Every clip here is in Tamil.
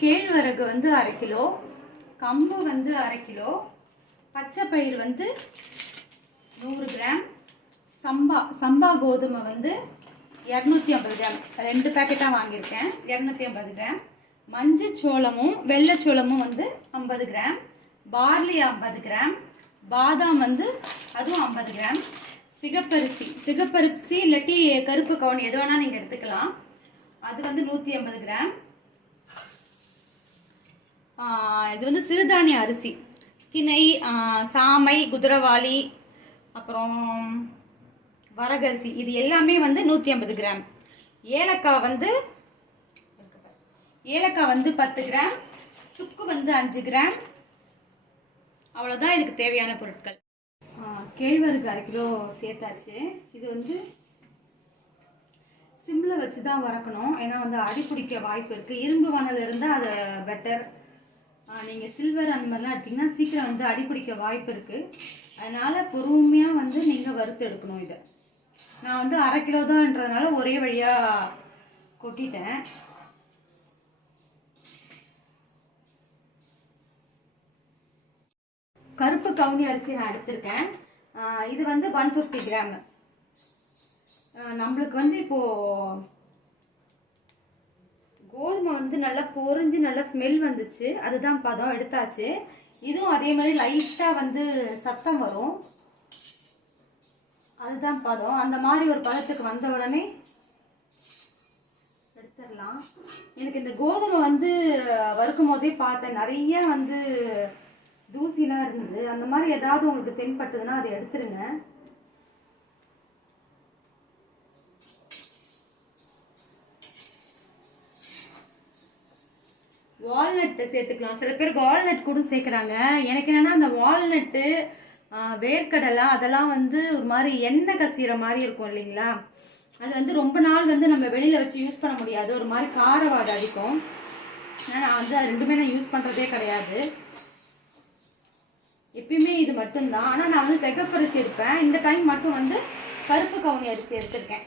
கேழ்வரகு வந்து 1/2 கிலோ, கம்பு வந்து 1/2 கிலோ, பச்சை பயிர் வந்து 100 கிராம், சம்பா கோதுமை வந்து 250 கிராம், 2 பேக்கெட்டாக வாங்கியிருக்கேன். 250 கிராம், மஞ்சள் சோளமும் வெள்ளை சோளமும் வந்து 50 கிராம், பார்லி 50 கிராம், பாதாம் வந்து அதுவும் 50 கிராம், சிகப்பரிசி இல்லாட்டி கருப்பு கவுனி எது வேணால் நீங்கள் எடுத்துக்கலாம். அது வந்து 150 கிராம். இது வந்து சிறுதானிய அரிசி, திணை, சாமை, குதிரவாளி, அப்புறம் வரகரிசி, இது எல்லாமே வந்து 150 கிராம். ஏலக்காய் வந்து 10 கிராம், சுக்கு வந்து 5 கிராம். அவ்வளோதான் இதுக்கு தேவையான பொருட்கள். கேழ்வரகு 1/2 கிலோ சேர்த்தாச்சு. இது வந்து சிம்மில் வச்சு தான் வறக்கணும், ஏன்னா வந்து அடி பிடிக்க வாய்ப்பு இருக்குது. இரும்பு வானல் இருந்தால் அது பெட்டர். நீங்கள் சில்வர் அந்த மாதிரிலாம் எடுத்திங்கன்னா சீக்கிரம் வந்து அடி பிடிக்க வாய்ப்பு இருக்குது. அதனால் பொறுமையாக வந்து நீங்கள் வறுத்து எடுக்கணும். இதை நான் வந்து 1/2 கிலோ தான்ன்றதுனால ஒரே வழியாக கொட்டிட்டேன். கருப்பு கவுனி அரிசி நான் எடுத்திருக்கேன். இது வந்து 150 கிராம். நம்மளுக்கு வந்து இப்போது கோதுமை வந்து நல்லா பொரிஞ்சு நல்லா ஸ்மெல் வந்துச்சு, அதுதான் பதம். எடுத்தாச்சு. இதுவும் அதே மாதிரி லைட்டாக வந்து சத்தம் வரும், அதுதான் பதம். அந்த மாதிரி ஒரு பதத்துக்கு வந்த உடனே எடுத்துடலாம். எனக்கு இந்த கோதுமை வந்து வறுக்கும் போதே பார்த்தேன், நிறைய வந்து தூசிலாம் இருந்தது. அந்த மாதிரி ஏதாவது உங்களுக்கு தென்பட்டதுன்னா அதை எடுத்துருங்க. வால்நட்டு சேர்த்துக்கலாம். சில பேர் வால்நட் கூட சேர்க்குறாங்க. எனக்கு என்னென்னா அந்த வால்நட்டு, வேர்க்கடலை அதெல்லாம் வந்து ஒரு மாதிரி எண்ணெய் கசிகிற மாதிரி இருக்கும் இல்லைங்களா, அது வந்து ரொம்ப நாள் வந்து நம்ம வெளியில் வச்சு யூஸ் பண்ண முடியாது, ஒரு மாதிரி கார வாடை அடிக்கும். ஏன்னா நான் வந்து அது ரெண்டுமே நான் யூஸ் பண்ணுறதே கிடையாது, எப்பயுமே இது மட்டும்தான். ஆனால் நான் வந்து சிகப்பரிசி எடுப்பேன். இந்த டைம் மட்டும் வந்து கருப்பு கவுனி அரிசி எடுத்திருக்கேன்.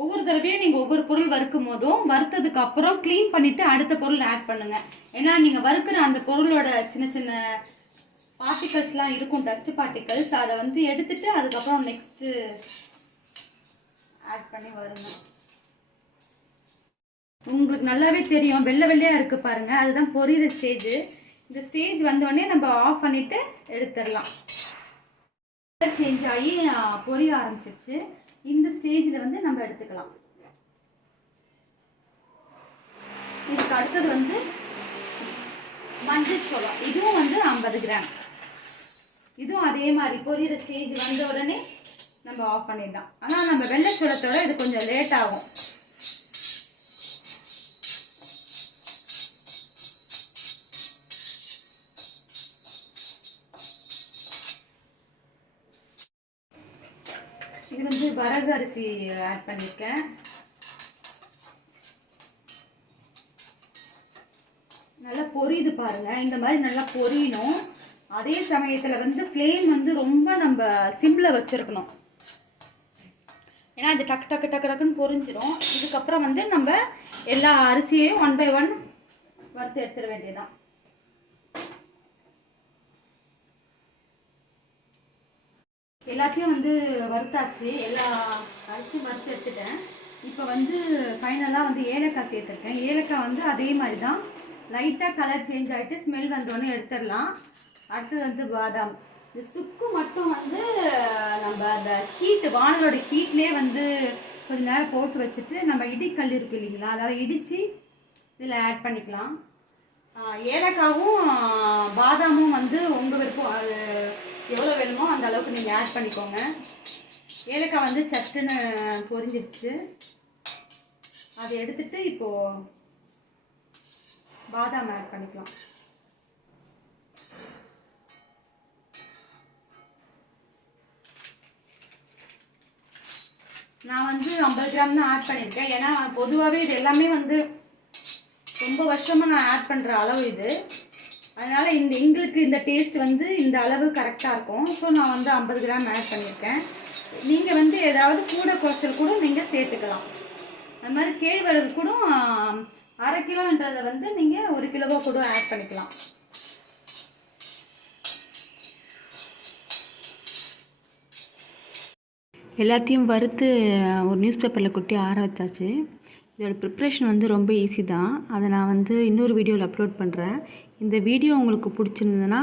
ஒவ்வொரு தடவையும் நீங்கள் ஒவ்வொரு பொருள் வறுக்கும் போதும் வறுத்ததுக்கு அப்புறம் க்ளீன் பண்ணிவிட்டு அடுத்த பொருள் ஆட் பண்ணுங்கள். ஏன்னா நீங்கள் வறுக்கிற அந்த பொருளோட சின்ன சின்ன பார்ட்டிகல்ஸ்லாம் இருக்கும், டஸ்ட் பார்ட்டிகல்ஸ், அதை வந்து எடுத்துட்டு அதுக்கப்புறம் நெக்ஸ்ட்டு ஆட் பண்ணி வருங்க. உங்களுக்கு நல்லாவே தெரியும், வெள்ளை வெள்ளையாக இருக்குது பாருங்கள், அதுதான் பொரியிற ஸ்டேஜ். இந்த ஸ்டேஜ் வந்தோடனே நம்ம ஆஃப் பண்ணிவிட்டு எடுத்துடலாம். சேஞ்ச் ஆகி பொரிய ஆரம்பிச்சிருச்சு. இந்த ஸ்டேஜில் வந்து நம்ம எடுத்துக்கலாம். இதுக்கு அடுத்தது வந்து மஞ்சள் சோளம், இதுவும் வந்து 50 கிராம். இதுவும் அதே மாதிரி பொரியிற ஸ்டேஜ் வந்த உடனே நம்ம ஆஃப் பண்ணிடலாம். ஆனால் நம்ம வெள்ளை சோளத்தோட இது கொஞ்சம் லேட் ஆகும். இது வந்து வரகு அரிசி ஆட் பண்ணியிருக்கேன். நல்லா பொரியுது பாருங்க, இந்த மாதிரி நல்லா பொரியணும். அதே சமயத்தில் வந்து ஃப்ளேம் வந்து ரொம்ப நம்ம சிம்மில் வச்சுருக்கணும், ஏன்னா அது டக்கு டக்கு டக்கு டக்குன்னு பொரிஞ்சிடும். இதுக்கப்புறம் வந்து நம்ம எல்லா அரிசியையும் 1 by 1 வறுத்து எடுத்துட வேண்டியதுதான். எல்லாத்தையும் வந்து வறுத்தாச்சு, எல்லா அரிசியும் வறுத்து எடுத்துட்டேன். இப்போ வந்து ஃபைனலாக வந்து ஏலக்காய் சேர்த்துருக்கேன். ஏலக்காய் வந்து அதே மாதிரி தான் லைட்டாக கலர் சேஞ்ச் ஆகிட்டு ஸ்மெல் வந்தோடனே எடுத்துடலாம். அடுத்தது வந்து பாதாம். இந்த சுக்கு மட்டும் வந்து நம்ம அந்த ஹீட்டு, வானலோட ஹீட்லேயே வந்து கொஞ்சம் நேரம் போட்டு வச்சுட்டு நம்ம இடிக்கல் இருக்குது இல்லைங்களா, அதெல்லாம் இடித்து இதில் ஆட் பண்ணிக்கலாம். ஏலக்காவும் பாதாமும் வந்து உங்கள் விருப்பம், அது எவ்வளோ வேணுமோ அந்த அளவுக்கு நீங்கள் ஆட் பண்ணிக்கோங்க. ஏலக்காய் வந்து சட்டுன்னு பொரிஞ்சிருச்சு, அதை எடுத்துட்டு இப்போது பாதாம் ஆட் பண்ணிக்கலாம். நான் வந்து 50 கிராம் தான் ஆட் பண்ணியிருக்கேன். ஏன்னா பொதுவாகவே இது எல்லாமே வந்து ரொம்ப வருஷமாக நான் ஆட் பண்ணுற அளவு இது. அதனால் எங்களுக்கு இந்த டேஸ்ட் வந்து இந்த அளவு கரெக்டாக இருக்கும். ஸோ நான் வந்து 50 கிராம் ஆட் பண்ணியிருக்கேன். நீங்கள் வந்து ஏதாவது கூட குறைச்சல் கூட நீங்கள் சேர்த்துக்கலாம். அது மாதிரி கேழ்வரகு கூட 1/2 கிலோன்றதை வந்து நீங்கள் 1 கிலோவாக கூட ஆட் பண்ணிக்கலாம். எல்லாத்தையும் வறுத்து ஒரு நியூஸ் பேப்பரில் கொட்டி ஆற வச்சாச்சு. இதோட ப்ரிப்ரேஷன் வந்து ரொம்ப ஈஸி தான். அதை நான் வந்து இன்னொரு வீடியோவில் அப்லோட் பண்ணுறேன். இந்த வீடியோ உங்களுக்கு பிடிச்சிருந்ததுன்னா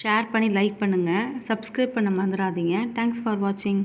ஷேர் பண்ணி லைக் பண்ணுங்கள். சப்ஸ்கிரைப் பண்ண மறந்துடாதீங்க. தேங்க்ஸ் ஃபார் வாட்சிங்.